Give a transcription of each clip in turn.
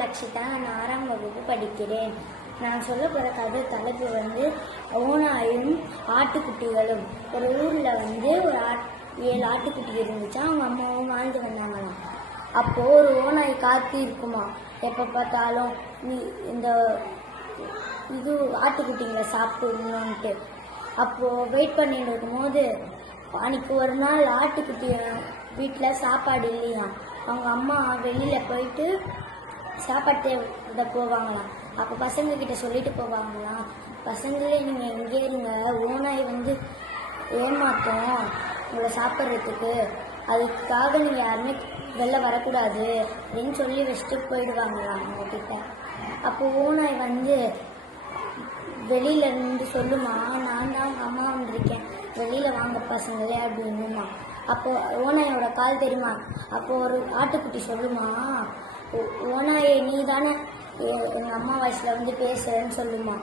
லக்ஷிதா நான் ஆறாம் வகுப்பு படிக்கிறேன். நான் சொல்ல போகிற கதை தலைப்பு வந்து ஓனாயும் ஆட்டுக்குட்டிகளும். ஒரு ஊரில் வந்து ஒரு ஆட் ஏழு ஆட்டுக்குட்டி இருந்துச்சா. அவங்க அம்மாவும் வாழ்ந்து வந்தாங்களாம். அப்போது ஒரு ஓனாய் காத்து இருக்குமா? எப்போ பார்த்தாலும் நீ இந்த இது ஆட்டுக்குட்டிங்களை சாப்பிடணுன்ட்டு அப்போது வெயிட் பண்ணிட்டு இருக்கும்போது அன்னைக்கு ஒரு நாள் ஆட்டுக்குட்டி வீட்டில் சாப்பாடு இல்லையா அவங்க அம்மா வெளியில் போயிட்டு சாப்பாட்டு இதை போவாங்களாம். அப்போ பசங்க கிட்ட சொல்லிட்டு போவாங்களாம். பசங்களே நீங்கள் எங்கே இருங்க. ஓனாய் வந்து ஏமாத்தோம் உங்களை சாப்பிட்றதுக்கு. அதுக்காக நீங்கள் யாருமே வெளில வரக்கூடாது அப்படின்னு சொல்லி வச்சுட்டு போயிடுவாங்களாம் அவங்கக்கிட்ட அப்போ ஓனாய் வந்து வெளியில இருந்து சொல்லுமா நான் தான் அம்மா வந்திருக்கேன் வெளியில வாங்க பசங்களே அப்படின்னுமா அப்போ ஓனாயோட கால் தெரியுமா? அப்போ ஒரு ஆட்டுக்குட்டி சொல்லுமா ஓனாயே நீ தானே எங்கள் அம்மா வயசில் வந்து பேசுகிறேன்னு சொல்லுமா.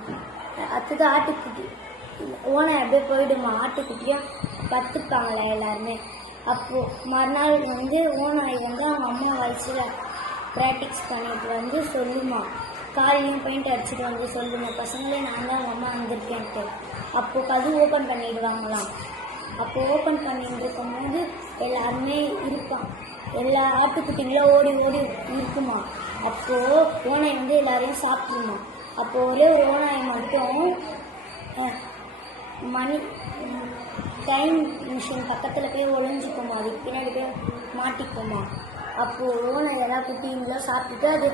அடுத்தது ஆட்டுக்குட்டி. ஓனாய் அப்படியே போயிடுமா. ஆட்டுக்குட்டியும் கற்றுப்பாங்களே எல்லாருமே. அப்போது மறுநாள் வந்து ஓனாய் வந்து அவங்க அம்மா வயசில் ப்ராக்டிக்ஸ் பண்ணிட்டு வந்து சொல்லுமா. காலையும் பெயிண்ட் அடிச்சுட்டு வந்து சொல்லுமா. பசங்களே நான் தான் உங்க அம்மா வந்திருக்கேன்ட்டு. அப்போ கதவு ஓப்பன் பண்ணிடுவாங்களாம். அப்போ ஓப்பன் பண்ணிட்டு இருக்கும்போது எல்லாருமே இருப்பான் எல்லா ஆட்டுக்குட்டிங்களும் ஓடி ஓடி இருக்குமா? அப்போ ஓனாய் வந்து எல்லாரையும் சாப்பிடுமா அப்போ ஒரே ஒரு ஓனாய் மட்டும் மணி டைம் மிஷின் பக்கத்தில் போய் ஒளிஞ்சுக்குமா? அதுக்கு பின்னாடி போய் மாட்டிக்குமா? அப்போது ஓனாய் எல்லா குட்டிங்களும் சாப்பிட்டுட்டு அது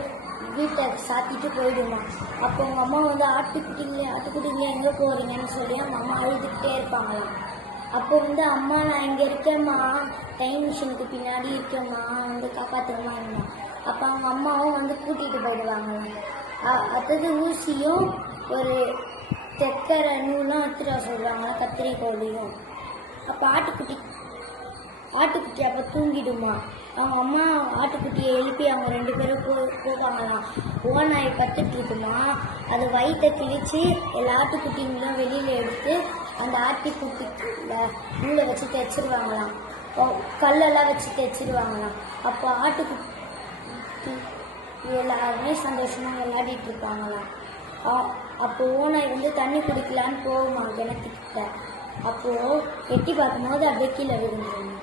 வீட்டை சாத்திட்டு போயிடுமா? அப்போ உங்கள் அம்மா வந்து ஆட்டுக்குட்டிங்களே ஆட்டுக்குட்டிங்களே எங்கே போகிறீங்கன்னு சொல்லி அவங்க அம்மா அழுதுகிட்டே இருப்பாங்களாம். அப்போ வந்து அம்மா நான் இங்கே இருக்கேம்மா. டைம் மிஷினுக்கு பின்னாடி இருக்கேம்மா. வந்து காப்பாற்றுமா அப்போ அவங்க அம்மாவும் வந்து கூட்டிகிட்டு போயிடுவாங்க. அ- அடுத்தது ஊசியும் ஒரு தெக்கரை நூலாம் எடுத்துட்டு வர சொல்லுவாங்க. கத்திரிக்கோலையும் அப்போ ஆட்டுக்குட்டி ஆட்டுக்குட்டி அப்போ தூங்கிடுமா? அவங்க அம்மா ஆட்டுக்குட்டியை எழுப்பி அவங்க ரெண்டு பேரும் போ போவாங்களாம். ஓநாய் பத்துட்டு இருக்குமா? அது வயிற்றை கிழிச்சு எல்லா ஆட்டுக்குட்டிங்களும் வெளியில் எடுத்து அந்த ஆட்டுக்குட்டிக்குள்ள நூலை வச்சு தைச்சிருவாங்களாம் கல்லெல்லாம் வச்சு தைச்சிருவாங்களாம் அப்போ ஆட்டுக்குட்டி எல்லாருமே சந்தோஷமாக விளையாடிட்டு இருப்பாங்களாம். அப்போ ஓனாய் வந்து தண்ணி குடிக்கலான்னு போகுமா கிணத்துக்கிட்ட. அப்போ எட்டி பார்க்கும்போது அப்படியே கீழே விழுந்துருங்க